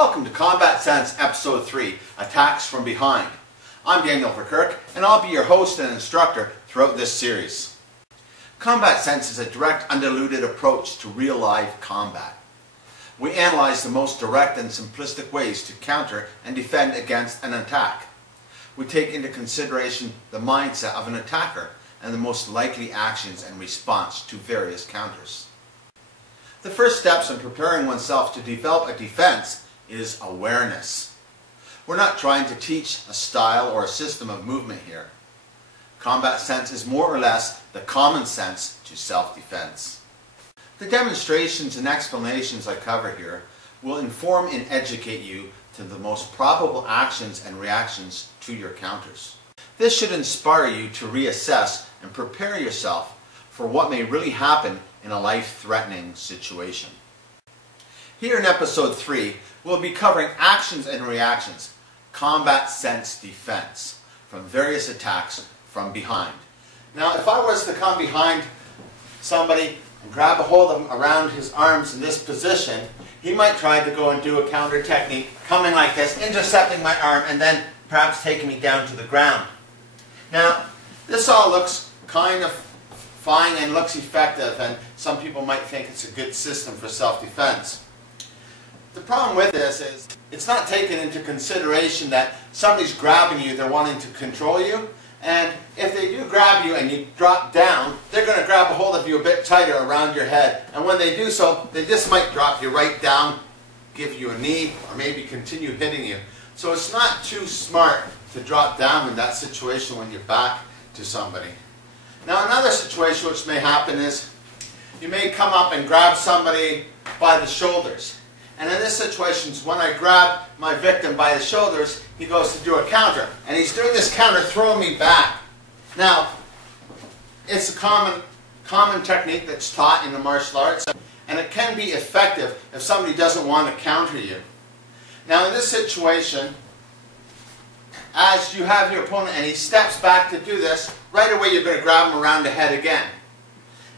Welcome to Combat Sense Episode 3, Attacks from Behind. I'm Daniel Verkerk, and I'll be your host and instructor throughout this series. Combat Sense is a direct, undiluted approach to real-life combat. We analyze the most direct and simplistic ways to counter and defend against an attack. We take into consideration the mindset of an attacker and the most likely actions and response to various counters. The first steps in preparing oneself to develop a defense is awareness. We're not trying to teach a style or a system of movement here. Combat sense is more or less the common sense to self-defense. The demonstrations and explanations I cover here will inform and educate you to the most probable actions and reactions to your counters. This should inspire you to reassess and prepare yourself for what may really happen in a life-threatening situation. Here in Episode 3, we'll be covering actions and reactions, combat sense defense, from various attacks from behind. Now, if I was to come behind somebody and grab a hold of him around his arms in this position, he might try to go and do a counter technique, coming like this, intercepting my arm, and then perhaps taking me down to the ground. Now, this all looks kind of fine and looks effective, and some people might think it's a good system for self-defense. The problem with this is it's not taken into consideration that somebody's grabbing you, they're wanting to control you, and if they do grab you and you drop down, they're going to grab a hold of you a bit tighter around your head, and when they do so, they just might drop you right down, give you a knee, or maybe continue hitting you. So it's not too smart to drop down in that situation when you're back to somebody. Now, another situation which may happen is you may come up and grab somebody by the shoulders. And in this situation, when I grab my victim by the shoulders, he goes to do a counter. And he's doing this counter, throwing me back. Now, it's a common technique that's taught in the martial arts, and it can be effective if somebody doesn't want to counter you. Now, in this situation, as you have your opponent and he steps back to do this, right away you're going to grab him around the head again.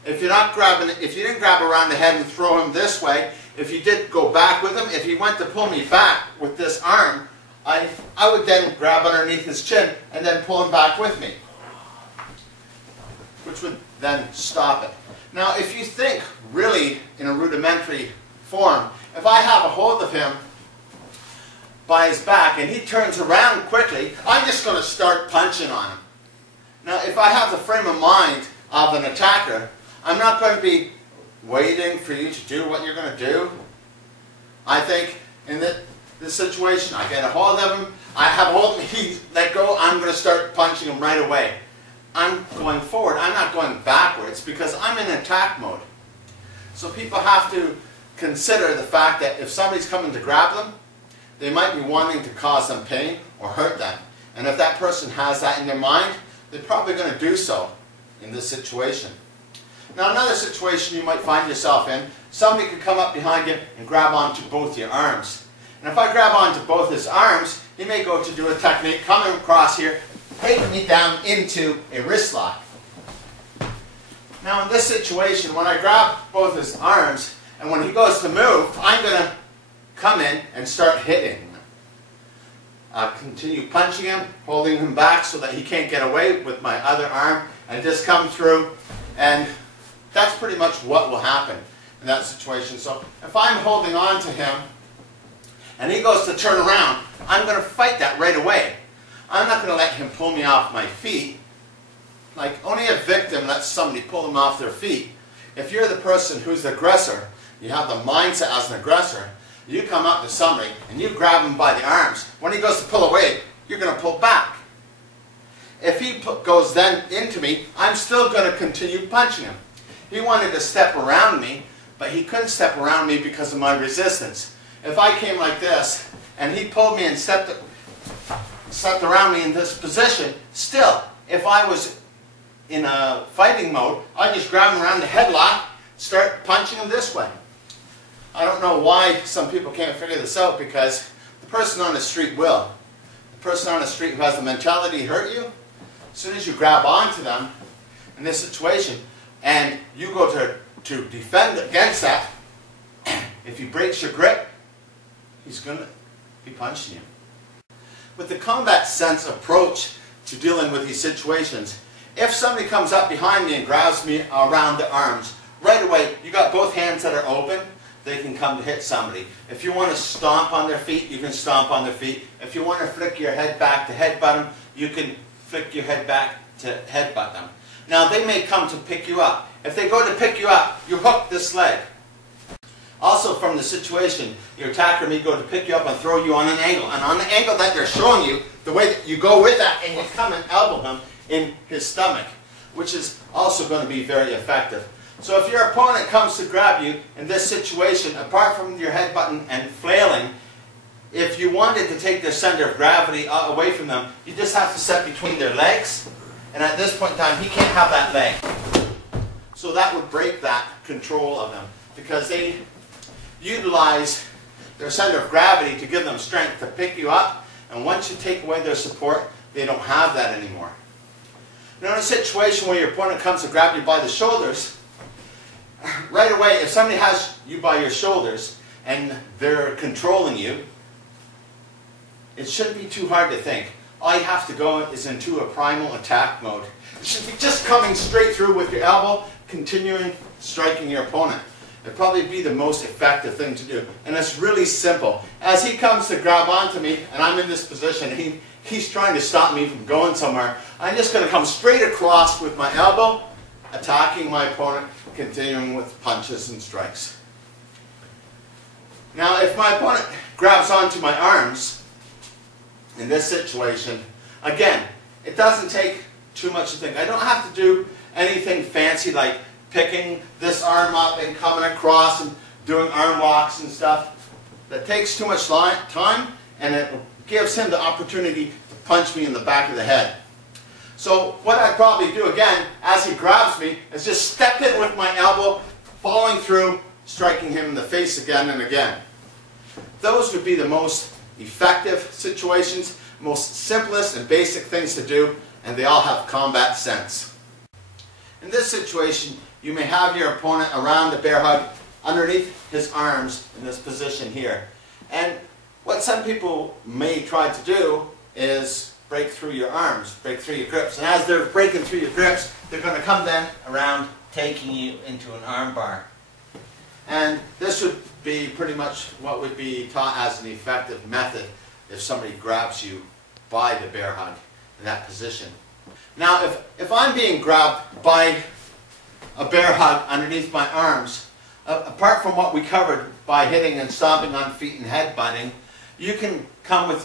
If you didn't grab around the head and throw him this way, if you did go back with him, if he went to pull me back with this arm, I would then grab underneath his chin and then pull him back with me, which would then stop it. Now, if you think really in a rudimentary form, if I have a hold of him by his back and he turns around quickly, I'm just going to start punching on him. Now, if I have the frame of mind of an attacker, I'm not going to be waiting for you to do what you're going to do. I think in this situation, I get a hold of him, I have a hold of him, he let go, I'm going to start punching him right away. I'm going forward, I'm not going backwards because I'm in attack mode. So people have to consider the fact that if somebody's coming to grab them, they might be wanting to cause them pain or hurt them. And if that person has that in their mind, they're probably going to do so in this situation. Now, another situation you might find yourself in, somebody could come up behind you and grab onto both your arms. And if I grab onto both his arms, he may go to do a technique coming across here, taking me down into a wrist lock. Now, in this situation, when I grab both his arms, and when he goes to move, I'm going to come in and start hitting him. Continue punching him, holding him back so that he can't get away with my other arm, and just come through, and that's pretty much what will happen in that situation. So if I'm holding on to him and he goes to turn around, I'm going to fight that right away. I'm not going to let him pull me off my feet. Like only a victim lets somebody pull them off their feet. If you're the person who's the aggressor, you have the mindset as an aggressor, you come up to somebody and you grab him by the arms. When he goes to pull away, you're going to pull back. If he goes then into me, I'm still going to continue punching him. He wanted to step around me, but he couldn't step around me because of my resistance. If I came like this, and he pulled me and stepped around me in this position, still, if I was in a fighting mode, I'd just grab him around the headlock, start punching him this way. I don't know why some people can't figure this out, because the person on the street will. The person on the street who has the mentality to hurt you, as soon as you grab onto them in this situation, and you go to defend against that, if he breaks your grip, he's going to be punching you. With the combat sense approach to dealing with these situations, if somebody comes up behind me and grabs me around the arms, right away, you got both hands that are open, they can come to hit somebody. If you want to stomp on their feet, you can stomp on their feet. If you want to flick your head back to headbutt them, you can flick your head back to headbutt them. Now, they may come to pick you up. If they go to pick you up, you hook this leg. Also, from the situation, your attacker may go to pick you up and throw you on an angle. And on the angle that they're showing you, the way that you go with that, and you come and elbow him in his stomach, which is also going to be very effective. So if your opponent comes to grab you in this situation, apart from your headbutting and flailing, if you wanted to take their center of gravity away from them, you just have to set between their legs. And at this point in time, he can't have that leg. So that would break that control of them, because they utilize their center of gravity to give them strength to pick you up. And once you take away their support, they don't have that anymore. Now, in a situation where your opponent comes to grab you by the shoulders, right away, if somebody has you by your shoulders and they're controlling you, it shouldn't be too hard to think. All you have to go is into a primal attack mode. It should be just coming straight through with your elbow, continuing striking your opponent. It'd probably be the most effective thing to do. And it's really simple. As he comes to grab onto me, and I'm in this position, he's trying to stop me from going somewhere, I'm just going to come straight across with my elbow, attacking my opponent, continuing with punches and strikes. Now, if my opponent grabs onto my arms in this situation, again, it doesn't take too much to think. I don't have to do anything fancy like picking this arm up and coming across and doing arm locks and stuff. That takes too much time, and it gives him the opportunity to punch me in the back of the head. So what I'd probably do again, as he grabs me, is just step in with my elbow, following through, striking him in the face again and again. Those would be the most effective situations, most simplest and basic things to do, and they all have combat sense. In this situation, you may have your opponent around the bear hug underneath his arms in this position here. And what some people may try to do is break through your arms, break through your grips. And as they're breaking through your grips, they're going to come then around taking you into an arm bar. And this would be pretty much what would be taught as an effective method if somebody grabs you by the bear hug in that position. Now, if I'm being grabbed by a bear hug underneath my arms, apart from what we covered by hitting and stomping on feet and headbutting, you can come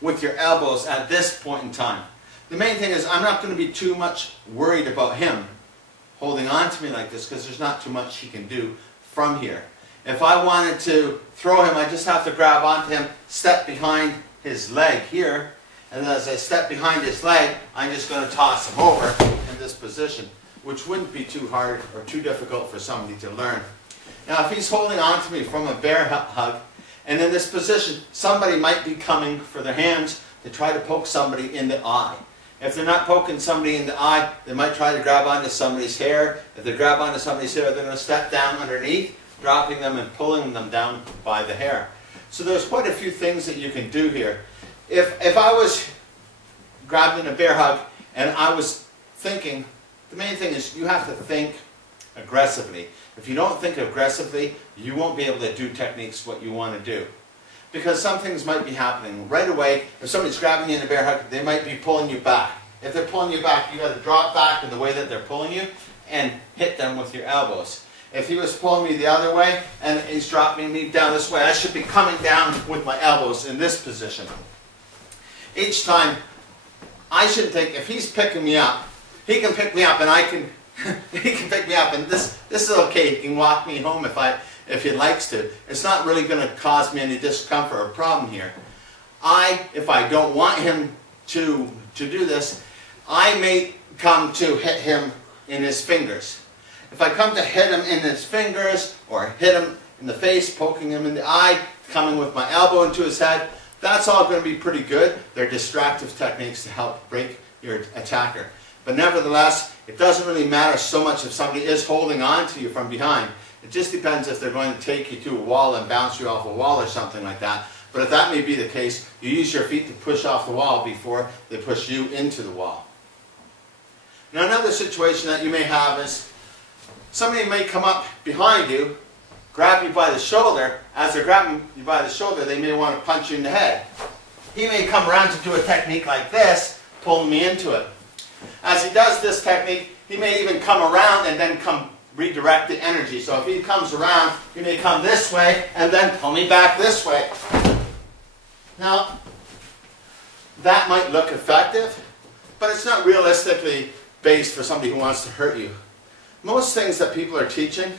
with your elbows at this point in time. The main thing is I'm not going to be too much worried about him holding on to me like this, because there's not too much he can do from here. If I wanted to throw him, I just have to grab onto him, step behind his leg here, and then as I step behind his leg, I'm just going to toss him over in this position, which wouldn't be too hard or too difficult for somebody to learn. Now, if he's holding on to me from a bear hug, and in this position, somebody might be coming for their hands to try to poke somebody in the eye. If they're not poking somebody in the eye, they might try to grab onto somebody's hair. If they grab onto somebody's hair, they're going to step down underneath, dropping them and pulling them down by the hair. So there's quite a few things that you can do here. If I was grabbed in a bear hug and I was thinking, the main thing is you have to think aggressively. If you don't think aggressively, you won't be able to do techniques what you want to do. Because some things might be happening right away. If somebody's grabbing you in a bear hug, they might be pulling you back. If they're pulling you back, you got to drop back in the way that they're pulling you and hit them with your elbows. If he was pulling me the other way and he's dropping me down this way, I should be coming down with my elbows in this position. Each time, I should think, if he's picking me up, he can pick me up and I can, he can pick me up, and this is okay. He can walk me home if he likes to. It's not really going to cause me any discomfort or problem here. If I don't want him to do this, I may come to hit him in his fingers. If I come to hit him in his fingers, or hit him in the face, poking him in the eye, coming with my elbow into his head, that's all going to be pretty good. They're distractive techniques to help break your attacker. But nevertheless, it doesn't really matter so much if somebody is holding on to you from behind. It just depends if they're going to take you to a wall and bounce you off a wall or something like that. But if that may be the case, you use your feet to push off the wall before they push you into the wall. Now another situation that you may have is somebody may come up behind you, grab you by the shoulder. As they're grabbing you by the shoulder, they may want to punch you in the head. He may come around to do a technique like this, pulling me into it. As he does this technique, he may even come around and then redirect the energy. So if he comes around, he may come this way and then pull me back this way. Now, that might look effective, but it's not realistically based for somebody who wants to hurt you. Most things that people are teaching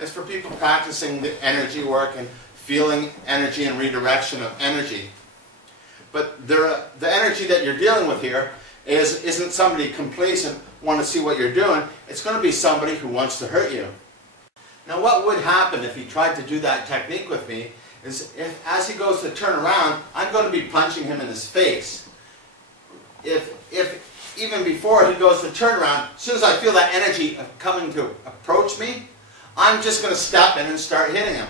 is for people practicing the energy work and feeling energy and redirection of energy. But the energy that you're dealing with here isn't somebody complacent, want to see what you're doing. It's going to be somebody who wants to hurt you. Now what would happen if he tried to do that technique with me is as he goes to turn around, I'm going to be punching him in his face. If even before he goes to turn around, as soon as I feel that energy coming to approach me, I'm just going to step in and start hitting him.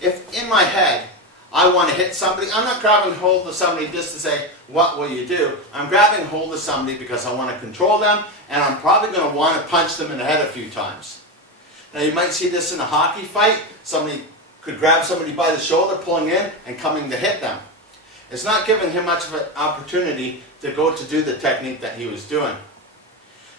If in my head I want to hit somebody, I'm not grabbing hold of somebody just to say, what will you do? I'm grabbing hold of somebody because I want to control them, and I'm probably going to want to punch them in the head a few times. Now you might see this in a hockey fight. Somebody could grab somebody by the shoulder, pulling in, and coming to hit them. It's not giving him much of an opportunity to go to do the technique that he was doing.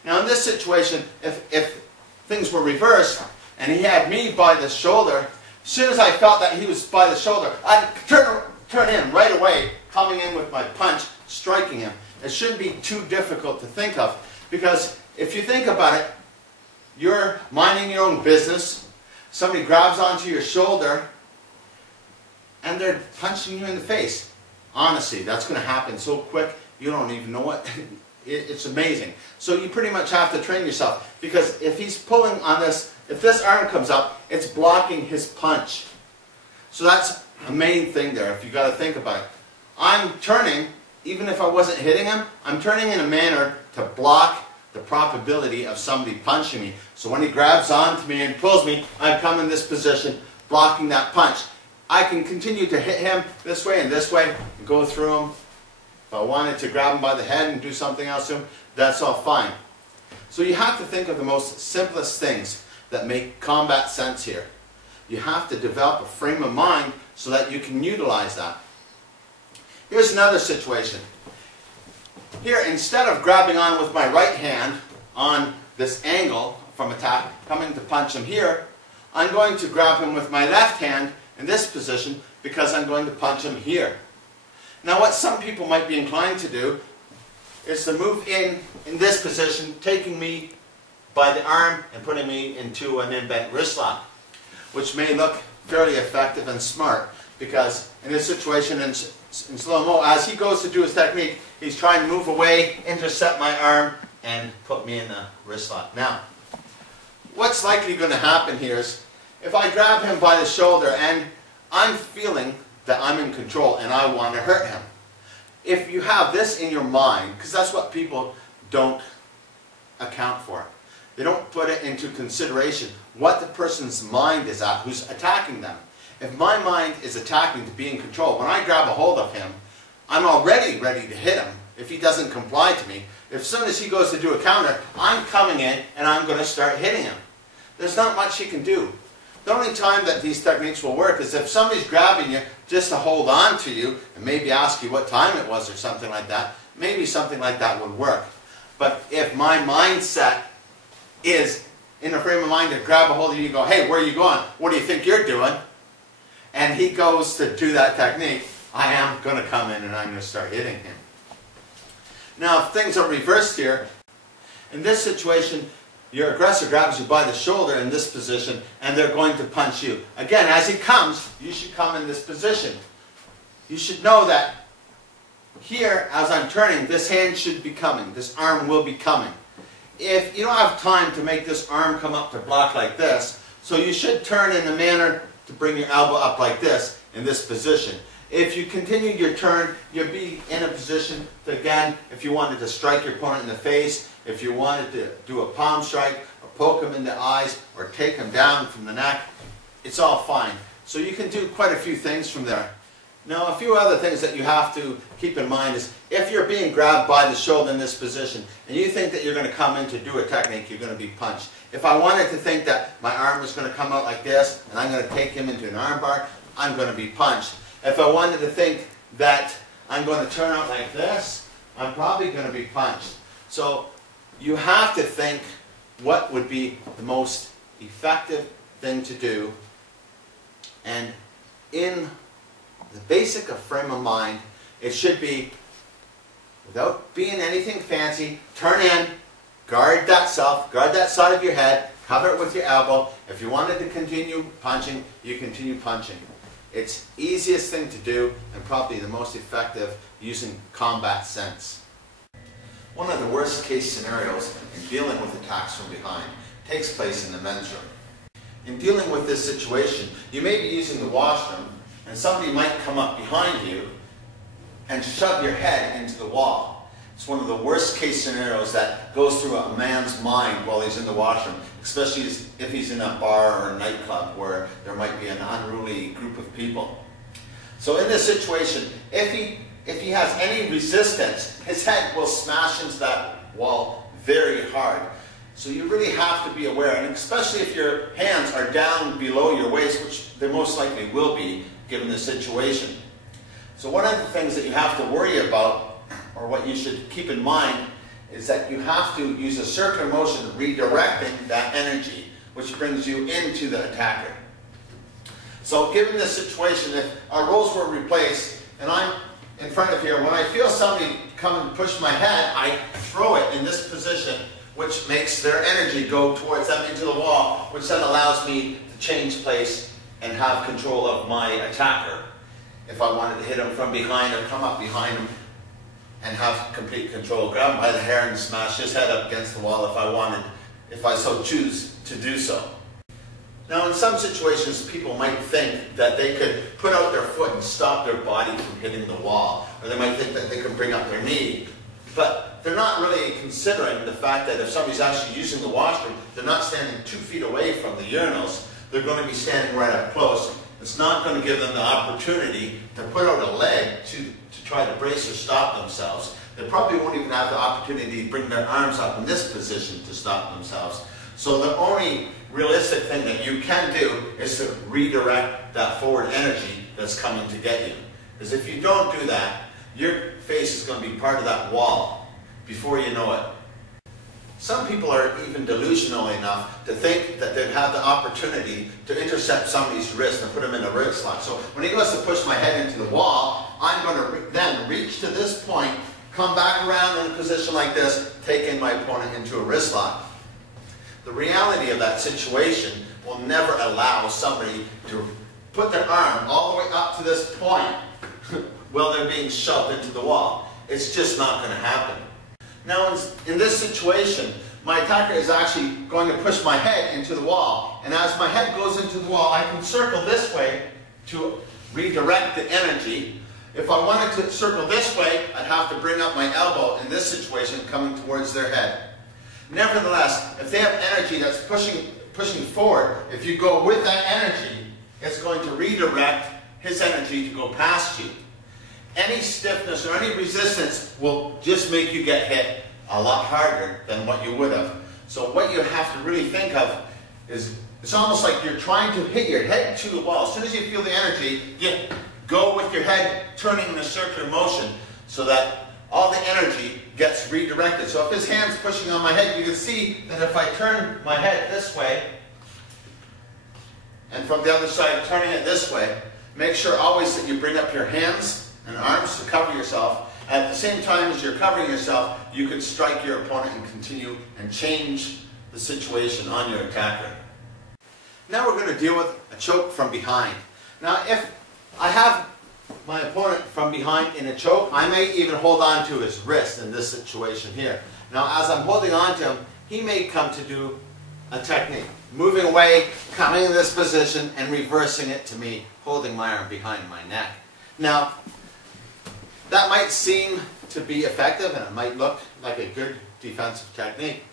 Now in this situation, if things were reversed, and he had me by the shoulder, as soon as I felt that he was by the shoulder, I'd turn in right away, coming in with my punch, striking him. It shouldn't be too difficult to think of, because if you think about it, you're minding your own business, somebody grabs onto your shoulder, and they're punching you in the face. Honestly, that's going to happen so quick, you don't even know it. It's amazing. So you pretty much have to train yourself, because if he's pulling on this, if this arm comes up, it's blocking his punch. So that's a main thing there, if you got to think about it. I'm turning, even if I wasn't hitting him, I'm turning in a manner to block the probability of somebody punching me. So when he grabs onto me and pulls me, I come in this position, blocking that punch. I can continue to hit him this way and go through him. If I wanted to grab him by the head and do something else to him, that's all fine. So you have to think of the most simplest things that make combat sense here. You have to develop a frame of mind so that you can utilize that. Here's another situation. Here, instead of grabbing on with my right hand on this angle from attack, coming to punch him here, I'm going to grab him with my left hand in this position because I'm going to punch him here. Now what some people might be inclined to do is to move in this position, taking me by the arm and putting me into an in-bent wrist lock, which may look fairly effective and smart, because in this situation in slow-mo, as he goes to do his technique, he's trying to move away, intercept my arm, and put me in the wrist lock. Now, what's likely going to happen here is, if I grab him by the shoulder and I'm feeling that I'm in control and I want to hurt him, if you have this in your mind, because that's what people don't account for. They don't put it into consideration what the person's mind is at who's attacking them. If my mind is attacking to be in control, when I grab a hold of him, I'm already ready to hit him if he doesn't comply to me. As soon as he goes to do a counter, I'm coming in and I'm going to start hitting him. There's not much he can do. The only time that these techniques will work is if somebody's grabbing you just to hold on to you and maybe ask you what time it was or something like that. Maybe something like that would work. But if my mindset is in a frame of mind to grab a hold of you and go, hey, where are you going? What do you think you're doing? And he goes to do that technique, I am going to come in and I'm going to start hitting him. Now if things are reversed here, in this situation, your aggressor grabs you by the shoulder in this position and they're going to punch you. Again, as he comes, you should come in this position. You should know that here, as I'm turning, this hand should be coming. This arm will be coming. If you don't have time to make this arm come up to block like this, so you should turn in a manner to bring your elbow up like this, in this position. If you continue your turn, you'll be in a position to, again, if you wanted to strike your opponent in the face, if you wanted to do a palm strike, or poke him in the eyes, or take him down from the neck, it's all fine. So you can do quite a few things from there. Now, a few other things that you have to keep in mind is if you're being grabbed by the shoulder in this position and you think that you're going to come in to do a technique, you're going to be punched. If I wanted to think that my arm is going to come out like this and I'm going to take him into an arm bar, I'm going to be punched. If I wanted to think that I'm going to turn out like this, I'm probably going to be punched. So you have to think what would be the most effective thing to do, and in the basic of frame of mind, it should be, without being anything fancy, turn in, guard that self, guard that side of your head, cover it with your elbow. If you wanted to continue punching, you continue punching. It's easiest thing to do and probably the most effective using combat sense. One of the worst case scenarios in dealing with attacks from behind takes place in the men's room. In dealing with this situation, you may be using the washroom and somebody might come up behind you and shove your head into the wall. It's one of the worst case scenarios that goes through a man's mind while he's in the washroom, especially if he's in a bar or a nightclub where there might be an unruly group of people. So in this situation, if he has any resistance, his head will smash into that wall very hard. So you really have to be aware, and especially if your hands are down below your waist, which they most likely will be given the situation. So one of the things that you have to worry about, or what you should keep in mind, is that you have to use a circular motion redirecting that energy, which brings you into the attacker. So given this situation, if our roles were replaced, and I'm in front of here, when I feel somebody come and push my head, I throw it in this position, which makes their energy go towards them into the wall, which then allows me to change place and have control of my attacker. If I wanted to hit him from behind or come up behind him and have complete control, grab him by the hair and smash his head up against the wall if I wanted, if I so choose to do so. Now in some situations people might think that they could put out their foot and stop their body from hitting the wall, or they might think that they could bring up their knee, but they're not really considering the fact that if somebody's actually using the washroom, they're not standing 2 feet away from the urinals, they're going to be standing right up close. It's not going to give them the opportunity to put out a leg to try to brace or stop themselves. They probably won't even have the opportunity to bring their arms up in this position to stop themselves. So the only realistic thing that you can do is to redirect that forward energy that's coming to get you. Because if you don't do that, your face is going to be part of that wall before you know it. Some people are even delusional enough to think that they'd have the opportunity to intercept somebody's wrist and put them in a wrist lock. So when he goes to push my head into the wall, I'm going to then reach to this point, come back around in a position like this, taking my opponent into a wrist lock. The reality of that situation will never allow somebody to put their arm all the way up to this point while they're being shoved into the wall. It's just not going to happen. Now in this situation, my attacker is actually going to push my head into the wall. And as my head goes into the wall, I can circle this way to redirect the energy. If I wanted to circle this way, I'd have to bring up my elbow in this situation coming towards their head. Nevertheless, if they have energy that's pushing forward, if you go with that energy, it's going to redirect his energy to go past you. Any stiffness or any resistance will just make you get hit a lot harder than what you would have. So what you have to really think of is, it's almost like you're trying to hit your head to the wall. As soon as you feel the energy, you go with your head turning in a circular motion so that all the energy gets redirected. So if his hand's pushing on my head, you can see that if I turn my head this way, and from the other side turning it this way, make sure always that you bring up your hands and arms to cover yourself. At the same time as you're covering yourself, you can strike your opponent and continue and change the situation on your attacker. Now we're going to deal with a choke from behind. Now if I have my opponent from behind in a choke, I may even hold on to his wrist in this situation here. Now as I'm holding on to him, he may come to do a technique. Moving away, coming in this position, and reversing it to me, holding my arm behind my neck. Now, that might seem to be effective, and it might look like a good defensive technique.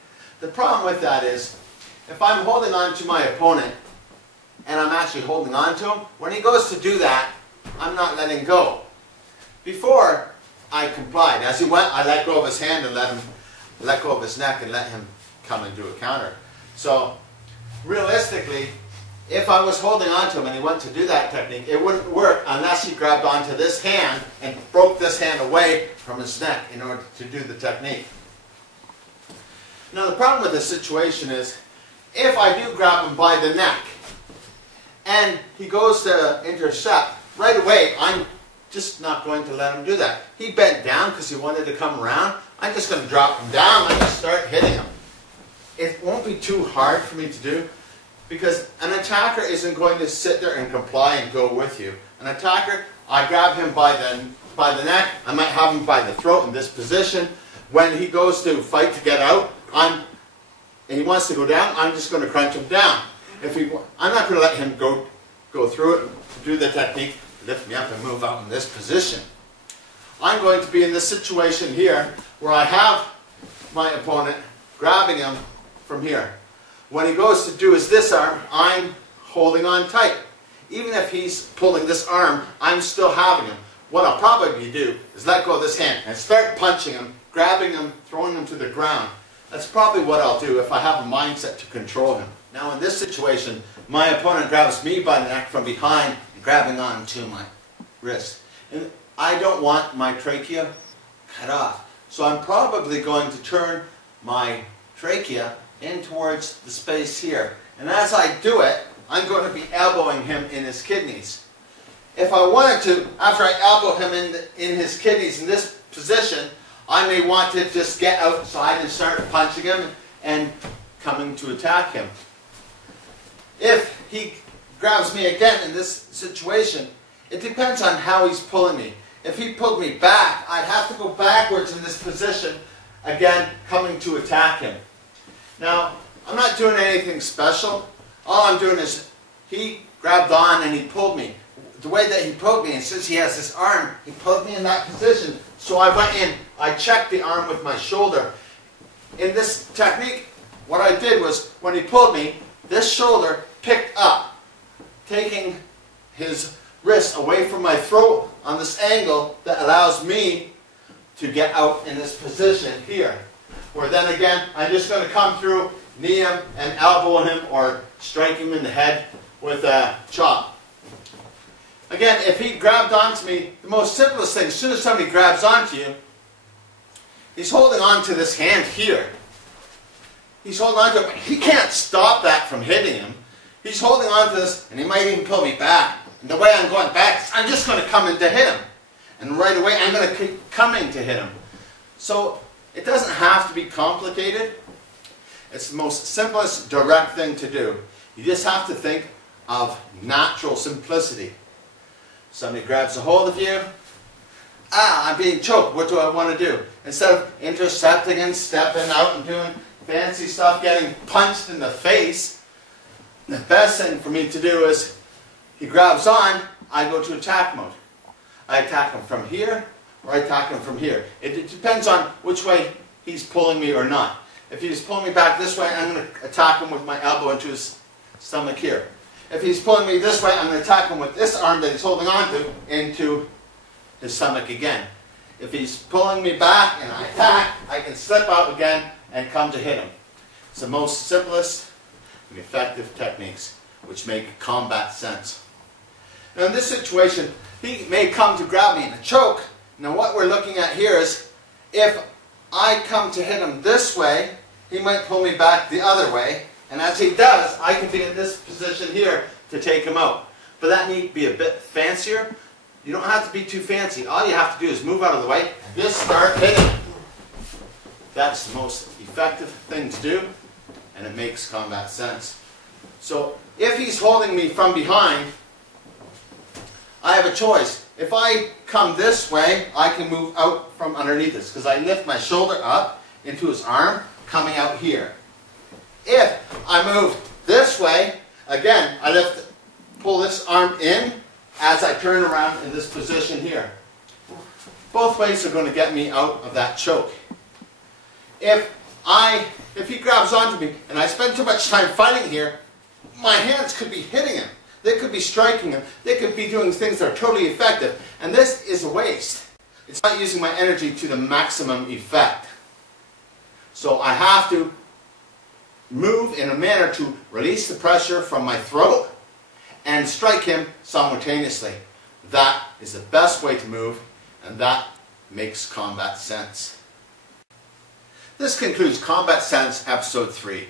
The problem with that is, if I'm holding on to my opponent, and I'm actually holding on to him, when he goes to do that, I'm not letting go. Before I complied, as he went, I let go of his hand and let go of his neck and let him come and do a counter. So realistically, if I was holding on to him and he went to do that technique, it wouldn't work unless he grabbed onto this hand and broke this hand away from his neck in order to do the technique. Now the problem with this situation is, if I do grab him by the neck and he goes to intercept, right away I'm just not going to let him do that. He bent down because he wanted to come around. I'm just going to drop him down and just start hitting him. It won't be too hard for me to do, because an attacker isn't going to sit there and comply and go with you. An attacker, I grab him by the neck, I might have him by the throat in this position. When he goes to fight to get out, and he wants to go down, I'm just going to crunch him down. I'm not going to let him go through it and do the technique, lift me up and move out in this position. I'm going to be in this situation here where I have my opponent grabbing him from here. When he goes to do his disarm, I'm holding on tight. Even if he's pulling this arm, I'm still having him. What I'll probably do is let go of this hand and start punching him, grabbing him, throwing him to the ground. That's probably what I'll do if I have a mindset to control him. Now in this situation, my opponent grabs me by the neck from behind, grabbing onto my wrist. And I don't want my trachea cut off. So I'm probably going to turn my trachea in towards the space here. And as I do it, I'm going to be elbowing him in his kidneys. If I wanted to, after I elbow him in his kidneys in this position, I may want to just get outside and start punching him and coming to attack him. If he grabs me again in this situation, it depends on how he's pulling me. If he pulled me back, I'd have to go backwards in this position, again coming to attack him. Now, I'm not doing anything special. All I'm doing is, he grabbed on and he pulled me. The way that he pulled me, and since he has this arm, he pulled me in that position. So I went in, I checked the arm with my shoulder. In this technique, what I did was, when he pulled me, this shoulder picked up, taking his wrist away from my throat on this angle that allows me to get out in this position here. Where then again, I'm just going to come through, knee him, and elbow him, or strike him in the head with a chop. Again, if he grabbed onto me, the most simplest thing, as soon as somebody grabs onto you, he's holding on to this hand here. He's holding on to it, but he can't stop that from hitting him. He's holding on to this, and he might even pull me back. And the way I'm going back, I'm just going to come in to hit him. And right away, I'm going to keep coming to hit him. So, it doesn't have to be complicated. It's the most simplest, direct thing to do. You just have to think of natural simplicity. Somebody grabs a hold of you. I'm being choked. What do I want to do? Instead of intercepting and stepping out and doing fancy stuff, getting punched in the face, the best thing for me to do is, he grabs on, I go to attack mode. I attack him from here, or I attack him from here. It depends on which way he's pulling me or not. If he's pulling me back this way, I'm going to attack him with my elbow into his stomach here. If he's pulling me this way, I'm going to attack him with this arm that he's holding on to into his stomach again. If he's pulling me back and I attack, I can slip out again and come to hit him. It's the most simplest and effective techniques which make combat sense. Now in this situation, he may come to grab me in a choke. Now what we're looking at here is, if I come to hit him this way, he might pull me back the other way, and as he does, I can be in this position here to take him out. But that need be a bit fancier. You don't have to be too fancy. All you have to do is move out of the way and just start hitting. That's the most effective thing to do, and it makes combat sense. So if he's holding me from behind, I have a choice. If I come this way, I can move out from underneath this, because I lift my shoulder up into his arm, coming out here. If I move this way, again, I pull this arm in as I turn around in this position here. Both ways are going to get me out of that choke. If he grabs onto me and I spend too much time fighting here, my hands could be hitting him. They could be striking him. They could be doing things that are totally effective. And this is a waste. It's not using my energy to the maximum effect. So I have to move in a manner to release the pressure from my throat and strike him simultaneously. That is the best way to move, and that makes combat sense. This concludes Combat Sense Episode 3.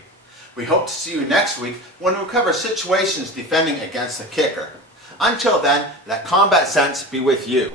We hope to see you next week when we cover situations defending against the kicker. Until then, let combat sense be with you.